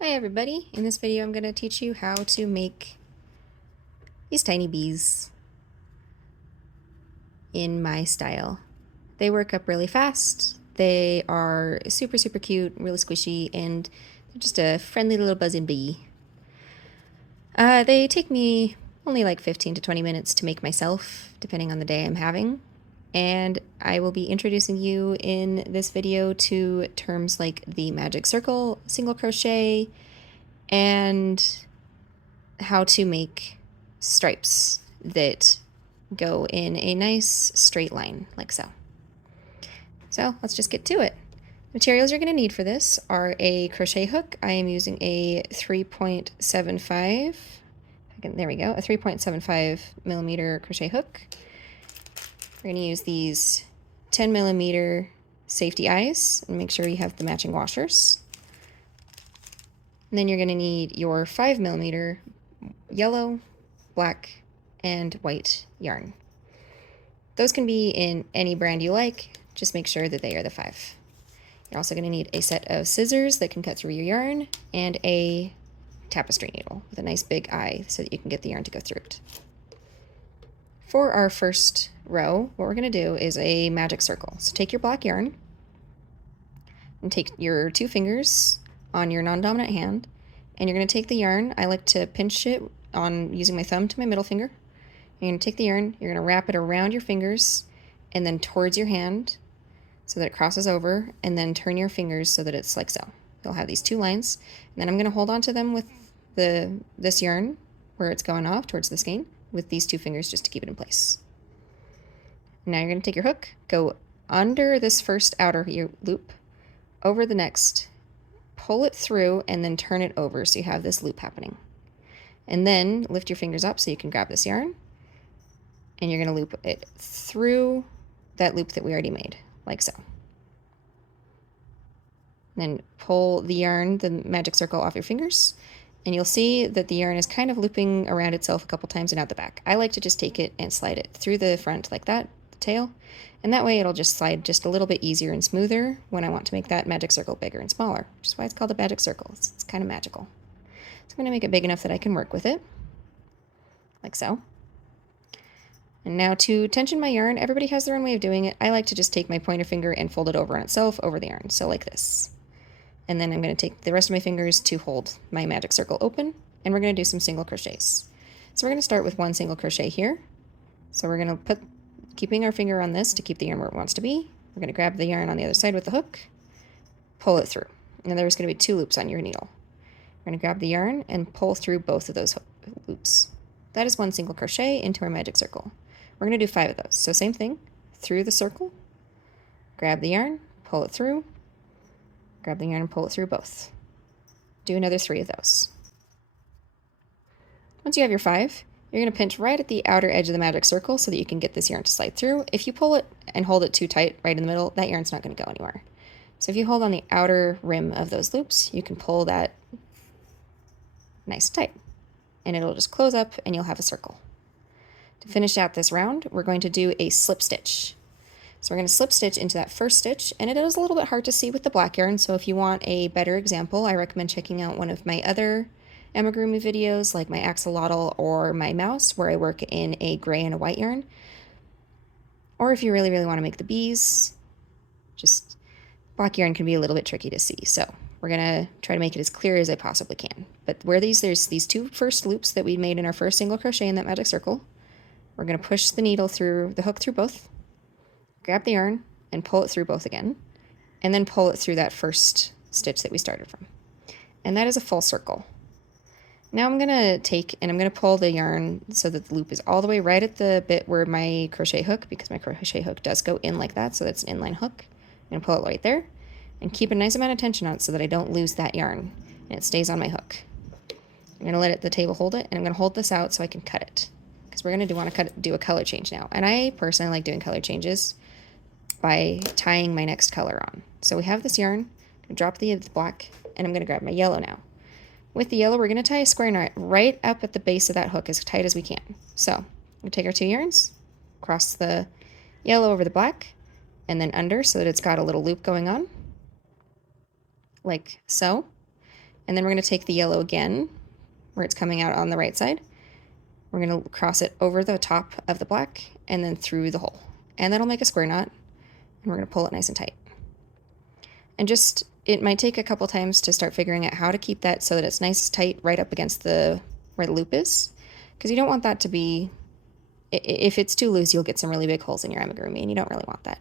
Hi everybody, in this video I'm going to teach you how to make these tiny bees in my style. They work up really fast, they are super cute, really squishy, and they're just a friendly little buzzing bee. They take me only like 15 to 20 minutes to make myself, depending on the day I'm having. And I will be introducing you in this video to terms like the magic circle, single crochet, and how to make stripes that go in a nice straight line like so. So let's just get to it. Materials you're going to need for this are a crochet hook. I am using a 3.75, there we go, a 3.75 millimeter crochet hook. We're going to use these 10 millimeter safety eyes and make sure you have the matching washers. And then you're going to need your 5 millimeter yellow, black, and white yarn. Those can be in any brand you like, just make sure that they are the 5. You're also going to need a set of scissors that can cut through your yarn and a tapestry needle with a nice big eye so that you can get the yarn to go through it. For our first row, what we're going to do is a magic circle. So take your black yarn and take your 2 fingers on your non-dominant hand, and you're going to take the yarn. I like to pinch it on using my thumb to my middle finger. You're going to take the yarn, you're going to wrap it around your fingers and then towards your hand so that it crosses over, and then turn your fingers so that it's like so. You'll have these 2 lines, and then I'm going to hold on to them with this yarn where it's going off towards the skein with these 2 fingers just to keep it in place. Now you're going to take your hook, go under this first outer loop, over the next, pull it through, and then turn it over so you have this loop happening. And then lift your fingers up so you can grab this yarn, and you're going to loop it through that loop that we already made, like so. Then pull the yarn, the magic circle, off your fingers, and you'll see that the yarn is kind of looping around itself a couple times and out the back. I like to just take it and slide it through the front like that, the tail, and that way it'll just slide just a little bit easier and smoother when I want to make that magic circle bigger and smaller, which is why it's called a magic circle. It's kind of magical. So I'm going to make it big enough that I can work with it, like so. And now to tension my yarn, everybody has their own way of doing it. I like to just take my pointer finger and fold it over on itself over the yarn, so like this. And then I'm going to take the rest of my fingers to hold my magic circle open, and we're going to do some single crochets. So we're going to start with 1 single crochet here. So we're going to put, keeping our finger on this to keep the yarn where it wants to be, we're going to grab the yarn on the other side with the hook, pull it through. And there's going to be 2 loops on your needle. We're going to grab the yarn and pull through both of those loops. That is 1 single crochet into our magic circle. We're going to do 5 of those. So same thing, through the circle, grab the yarn, pull it through, grab the yarn and pull it through both. Do another 3 of those. Once you have your 5, you're going to pinch right at the outer edge of the magic circle so that you can get this yarn to slide through. If you pull it and hold it too tight right in the middle, that yarn's not going to go anywhere. So if you hold on the outer rim of those loops, you can pull that nice and tight, and it'll just close up and you'll have a circle. To finish out this round, we're going to do a slip stitch. So we're going to slip stitch into that first stitch, and it is a little bit hard to see with the black yarn, so if you want a better example, I recommend checking out one of my other amigurumi videos, like my axolotl or my mouse, where I work in a gray and a white yarn. Or if you really want to make the bees, just black yarn can be a little bit tricky to see, so we're going to try to make it as clear as I possibly can. But where there's these 2 first loops that we made in our first single crochet in that magic circle, we're going to push the needle through, the hook through both, grab the yarn and pull it through both again, and then pull it through that first stitch that we started from. And that is a full circle. Now I'm going to take and I'm going to pull the yarn so that the loop is all the way right at the bit where my crochet hook, because my crochet hook does go in like that, so that's an inline hook. I'm going to pull it right there and keep a nice amount of tension on it so that I don't lose that yarn and it stays on my hook. I'm going to let the table hold it, and I'm going to hold this out so I can cut it, because we're going to do a color change now. And I personally like doing color changes by tying my next color on. So we have this yarn, I'm going to drop the black, and I'm going to grab my yellow now. With the yellow, we're going to tie a square knot right up at the base of that hook as tight as we can. So we take our 2 yarns, cross the yellow over the black, and then under so that it's got a little loop going on, like so. And then we're going to take the yellow again, where it's coming out on the right side. We're going to cross it over the top of the black and then through the hole. And that'll make a square knot, and we're going to pull it nice and tight. And just, it might take a couple times to start figuring out how to keep that so that it's nice tight right up against where the loop is, because you don't want that to be, if it's too loose, you'll get some really big holes in your amigurumi, and you don't really want that.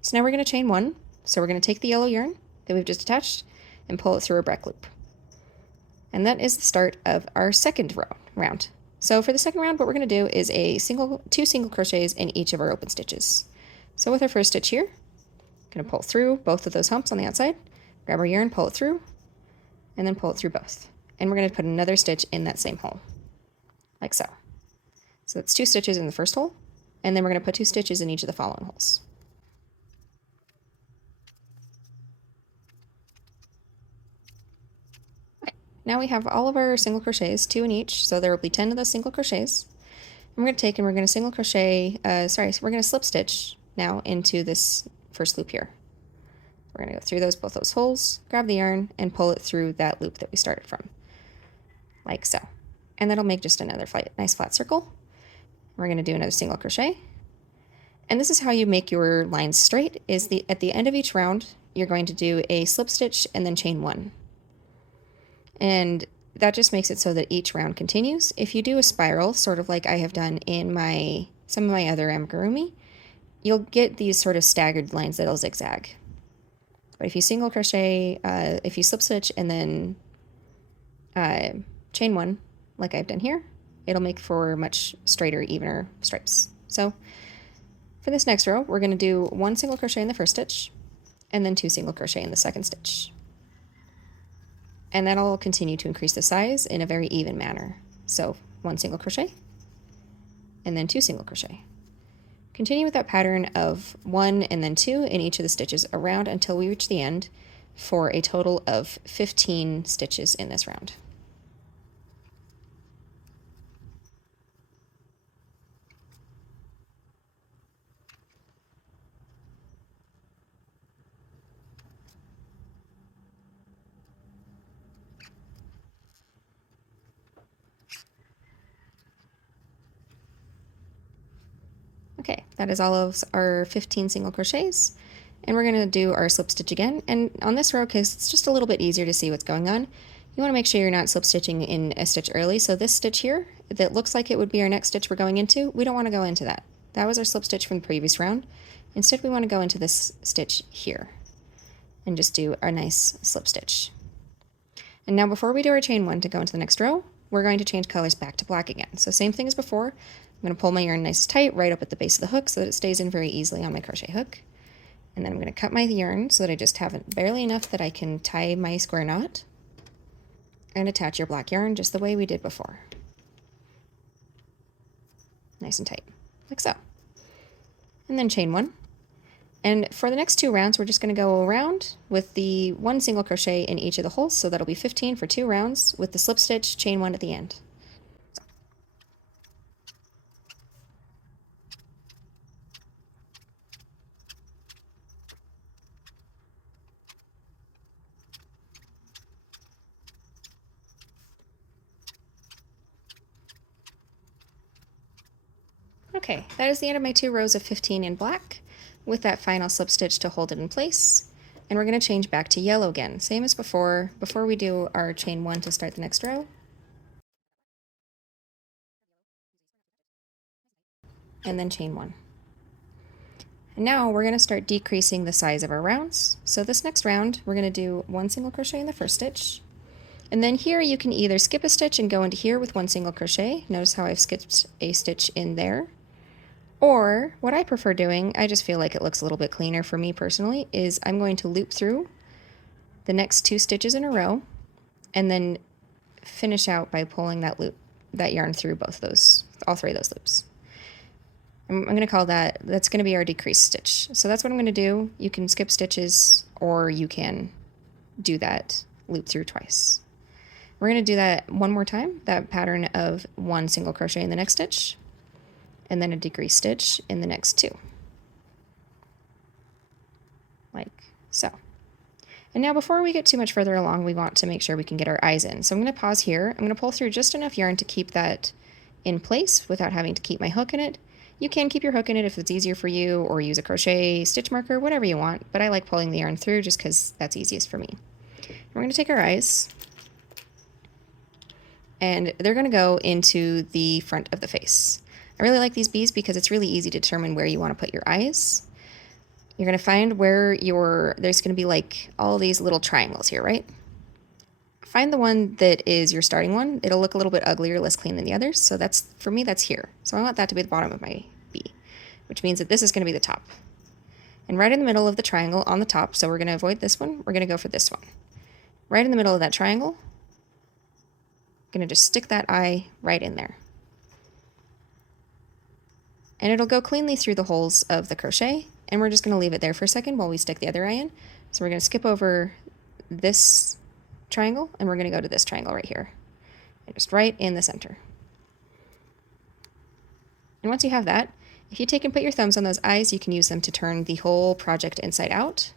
So now we're going to chain one. So we're going to take the yellow yarn that we've just attached and pull it through a break loop. And that is the start of our second round. So for the second round, what we're going to do is two single crochets in each of our open stitches. So with our first stitch here, I'm going to pull through both of those humps on the outside, grab our yarn, pull it through, and then pull it through both. And we're going to put another stitch in that same hole, like so. So that's 2 stitches in the first hole, and then we're going to put 2 stitches in each of the following holes. Now we have all of our single crochets, 2 in each, so there will be 10 of those single crochets. And we're going to take and we're going to single crochet, so we're going to slip stitch now into this first loop here. We're going to go through both those holes, grab the yarn, and pull it through that loop that we started from, like so. And that'll make just another nice flat circle. We're going to do another single crochet. And this is how you make your lines straight, is at the end of each round, you're going to do a slip stitch and then chain 1. And that just makes it so that each round continues. If you do a spiral, sort of like I have done in some of my other amigurumi, you'll get these sort of staggered lines that'll zigzag. But if you single crochet, if you slip stitch and then chain 1, like I've done here, it'll make for much straighter, evener stripes. So for this next row, we're going to do 1 single crochet in the first stitch, and then 2 single crochet in the second stitch. And that'll continue to increase the size in a very even manner. So 1 single crochet, and then 2 single crochet. Continue with that pattern of 1 and then 2 in each of the stitches around until we reach the end, for a total of 15 stitches in this round. Okay, that is all of our 15 single crochets, and we're going to do our slip stitch again. And on this row, because it's just a little bit easier to see what's going on, you want to make sure you're not slip stitching in a stitch early. So this stitch here, that looks like it would be our next stitch we're going into, we don't want to go into that. That was our slip stitch from the previous round. Instead, we want to go into this stitch here and just do our nice slip stitch. And now before we do our chain 1 to go into the next row, we're going to change colors back to black again. So same thing as before. I'm going to pull my yarn nice and tight right up at the base of the hook so that it stays in very easily on my crochet hook. And then I'm going to cut my yarn so that I just have it barely enough that I can tie my square knot and attach your black yarn just the way we did before. Nice and tight, like so. And then chain 1. And for the next 2 rounds, we're just going to go around with the 1 single crochet in each of the holes, so that'll be 15 for 2 rounds with the slip stitch, chain 1 at the end. Okay, that is the end of my 2 rows of 15 in black, with that final slip stitch to hold it in place. And we're going to change back to yellow again, same as before we do our chain 1 to start the next row. And then chain 1. And now we're going to start decreasing the size of our rounds. So this next round, we're going to do 1 single crochet in the first stitch. And then here you can either skip a stitch and go into here with 1 single crochet. Notice how I've skipped a stitch in there. Or what I prefer doing, I just feel like it looks a little bit cleaner for me personally, is I'm going to loop through the next 2 stitches in a row and then finish out by pulling that yarn through all 3 of those loops. I'm going to call that's going to be our decreased stitch. So that's what I'm going to do. You can skip stitches, or you can do that loop through twice. We're going to do that one more time, that pattern of 1 single crochet in the next stitch, and then a decreased stitch in the next 2. Like so. And now before we get too much further along, we want to make sure we can get our eyes in. So I'm going to pause here. I'm going to pull through just enough yarn to keep that in place without having to keep my hook in it. You can keep your hook in it if it's easier for you, or use a crochet stitch marker, whatever you want, but I like pulling the yarn through just because that's easiest for me. We're going to take our eyes, and they're going to go into the front of the face. I really like these bees because it's really easy to determine where you want to put your eyes. You're going to find where there's going to be like all these little triangles here, right? Find the one that is your starting one. It'll look a little bit uglier, less clean than the others. So for me, that's here. So I want that to be the bottom of my bee, which means that this is going to be the top. And right in the middle of the triangle on the top, so we're going to avoid this one, we're going to go for this one. Right in the middle of that triangle, I'm going to just stick that eye right in there. And it'll go cleanly through the holes of the crochet, and we're just going to leave it there for a second while we stick the other eye in. So we're going to skip over this triangle, and we're going to go to this triangle right here, and just right in the center. And once you have that, if you take and put your thumbs on those eyes, you can use them to turn the whole project inside out.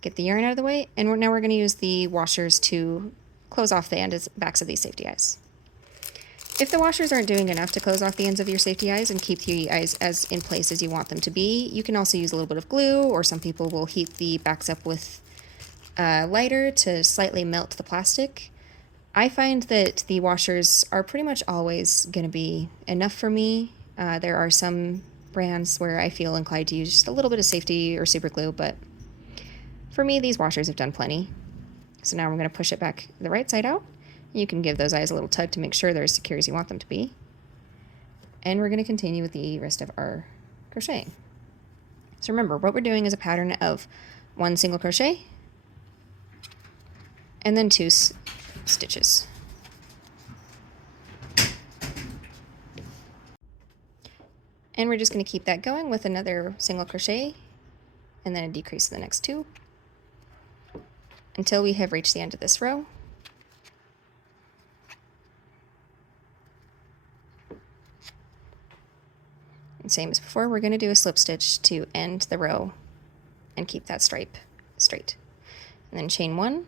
Get the yarn out of the way, and now we're going to use the washers to close off the backs of these safety eyes. If the washers aren't doing enough to close off the ends of your safety eyes and keep the eyes as in place as you want them to be, you can also use a little bit of glue, or some people will heat the backs up with lighter to slightly melt the plastic. I find that the washers are pretty much always going to be enough for me. There are some brands where I feel inclined to use just a little bit of safety or super glue, but for me, these washers have done plenty. So now I'm going to push it back the right side out. You can give those eyes a little tug to make sure they're as secure as you want them to be. And we're going to continue with the rest of our crocheting. So remember, what we're doing is a pattern of 1 single crochet and then 2 stitches. And we're just going to keep that going with another single crochet and then a decrease in the next 2 until we have reached the end of this row. And same as before, we're going to do a slip stitch to end the row and keep that stripe straight. And then chain 1.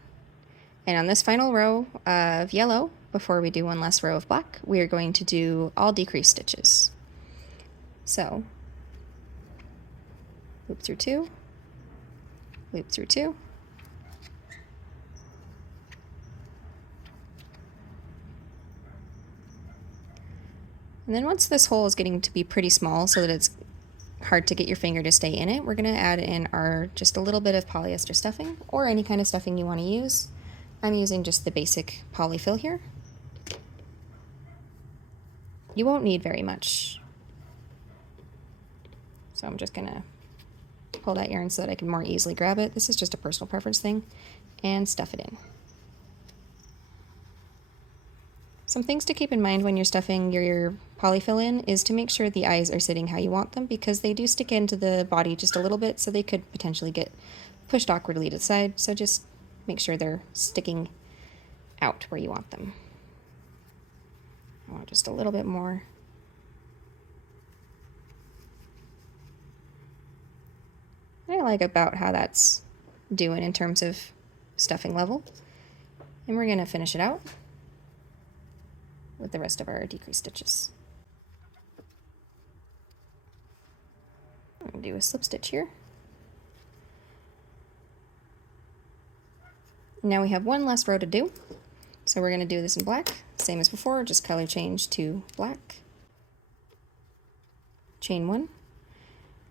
And on this final row of yellow, before we do one last row of black, we are going to do all decrease stitches. So, loop through 2, loop through 2, and then once this hole is getting to be pretty small so that it's hard to get your finger to stay in it, we're going to add in just a little bit of polyester stuffing, or any kind of stuffing you want to use. I'm using just the basic polyfill here. You won't need very much. So I'm just going to pull that yarn so that I can more easily grab it. This is just a personal preference thing, and stuff it in. Some things to keep in mind when you're stuffing your polyfill in is to make sure the eyes are sitting how you want them, because they do stick into the body just a little bit, so they could potentially get pushed awkwardly to the side. So just make sure they're sticking out where you want them. I want just a little bit more. I like about how that's doing in terms of stuffing level. And we're going to finish it out with the rest of our decrease stitches. I'm going to do a slip stitch here. Now we have one last row to do, so we're going to do this in black, same as before, just color change to black, chain 1,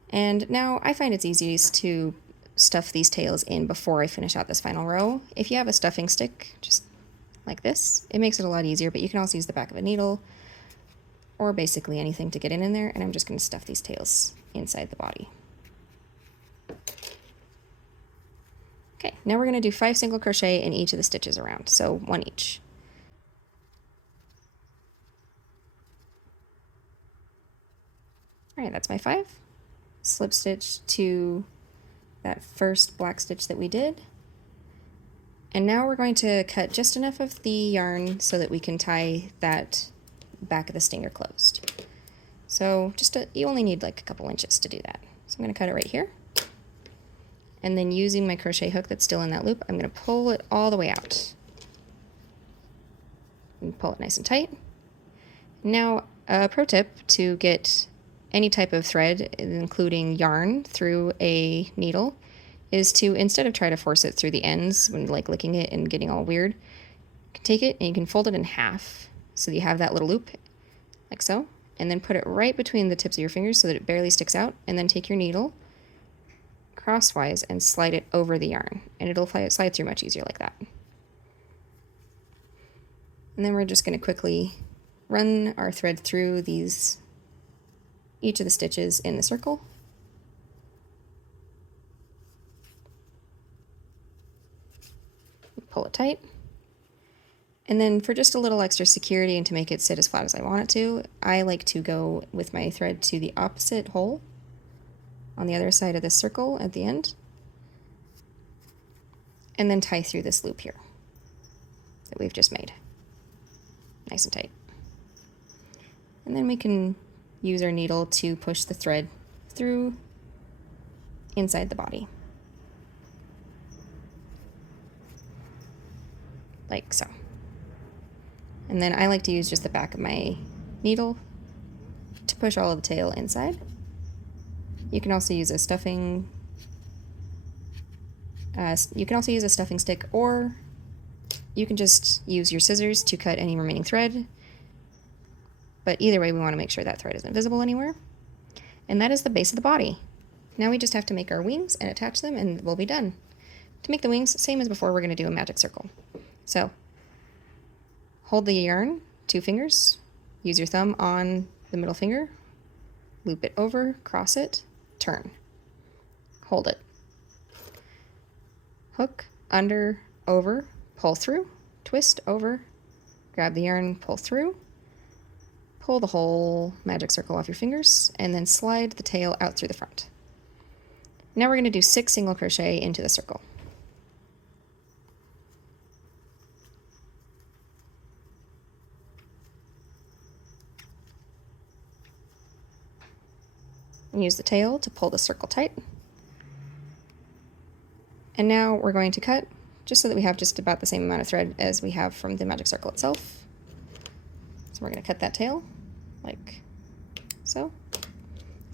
and now I find it's easiest to stuff these tails in before I finish out this final row. If you have a stuffing stick, just like this, it makes it a lot easier, but you can also use the back of a needle or basically anything to get in there, and I'm just going to stuff these tails inside the body. Okay, now we're going to do 5 single crochet in each of the stitches around, so 1 each. Alright, that's my 5. Slip stitch to that first black stitch that we did. And now we're going to cut just enough of the yarn so that we can tie that back of the stinger closed. So you only need like a couple inches to do that. So I'm going to cut it right here. And then using my crochet hook that's still in that loop, I'm going to pull it all the way out. And pull it nice and tight. Now, a pro tip to get any type of thread, including yarn, through a needle is to, instead of try to force it through the ends when like licking it and getting all weird, you can take it and you can fold it in half so that you have that little loop, like so, and then put it right between the tips of your fingers so that it barely sticks out, and then take your needle crosswise and slide it over the yarn, and it'll slide through much easier like that. And then we're just going to quickly run our thread through each of the stitches in the circle. Pull it tight. And then for just a little extra security and to make it sit as flat as I want it to, I like to go with my thread to the opposite hole on the other side of this circle at the end, and then tie through this loop here that we've just made. Nice and tight. And then we can use our needle to push the thread through inside the body. Like so. And then I like to use just the back of my needle to push all of the tail inside. You can also use a stuffing stick, or you can just use your scissors to cut any remaining thread. But either way, we want to make sure that thread isn't visible anywhere. And that is the base of the body. Now we just have to make our wings and attach them, and we'll be done. To make the wings, same as before, we're going to do a magic circle. So hold the yarn, 2 fingers, use your thumb on the middle finger, loop it over, cross it, turn, hold it, hook, under, over, pull through, twist, over, grab the yarn, pull through, pull the whole magic circle off your fingers, and then slide the tail out through the front. Now we're going to do 6 single crochet into the circle. And use the tail to pull the circle tight. And now we're going to cut, just so that we have just about the same amount of thread as we have from the magic circle itself. So we're going to cut that tail, like so,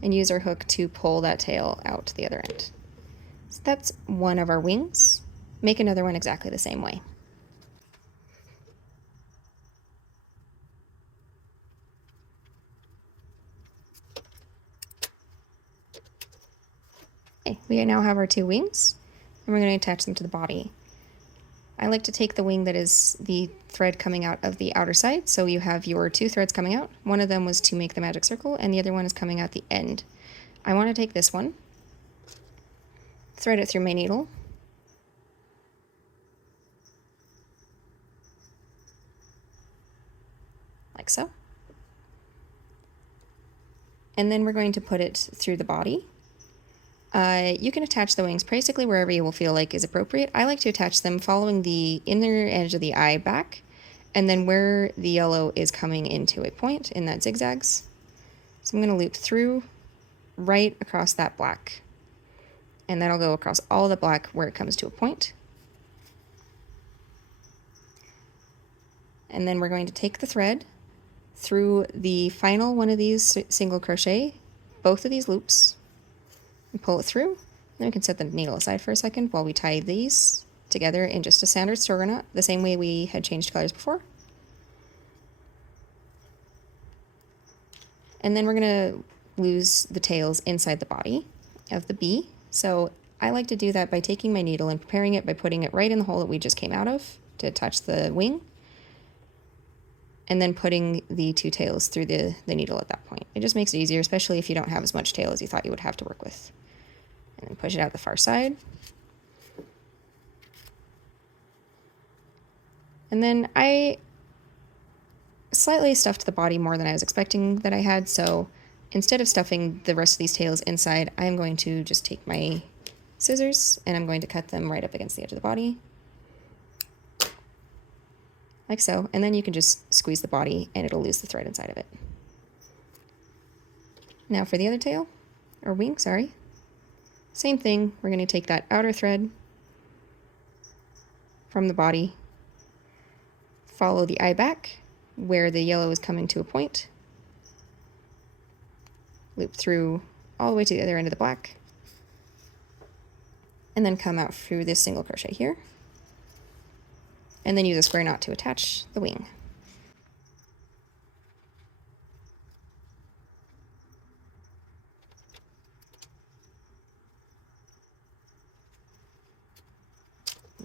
and use our hook to pull that tail out to the other end. So that's one of our wings. Make another one exactly the same way. Okay, we now have our 2 wings, and we're going to attach them to the body. I like to take the wing that is the thread coming out of the outer side, so you have your 2 threads coming out. One of them was to make the magic circle, and the other one is coming out the end. I want to take this one, thread it through my needle, like so, and then we're going to put it through the body. You can attach the wings basically wherever you will feel like is appropriate. I like to attach them following the inner edge of the eye back, and then where the yellow is coming into a point in that zigzags. So I'm going to loop through right across that black, and that'll go across all the black where it comes to a point. And then we're going to take the thread through the final one of these single crochet, both of these loops, and pull it through. Then we can set the needle aside for a second while we tie these together in just a standard stirrer knot, the same way we had changed colors before. And then we're going to lose the tails inside the body of the bee. So I like to do that by taking my needle and preparing it by putting it right in the hole that we just came out of to attach the wing, and then putting the 2 tails through the needle at that point. It just makes it easier, especially if you don't have as much tail as you thought you would have to work with. And then push it out the far side. And then I slightly stuffed the body more than I was expecting that I had, so instead of stuffing the rest of these tails inside, I'm going to just take my scissors and I'm going to cut them right up against the edge of the body. Like so, and then you can just squeeze the body and it'll lose the thread inside of it. Now for the other tail, or wing, sorry. Same thing, we're going to take that outer thread from the body, follow the eye back where the yellow is coming to a point, loop through all the way to the other end of the black, and then come out through this single crochet here, and then use a square knot to attach the wing.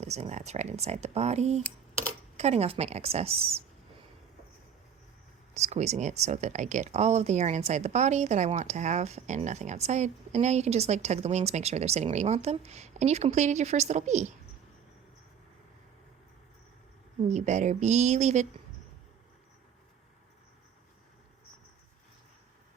Losing that thread inside the body, cutting off my excess, squeezing it so that I get all of the yarn inside the body that I want to have and nothing outside. And now you can just like tug the wings, make sure they're sitting where you want them, and you've completed your first little bee. You better believe it.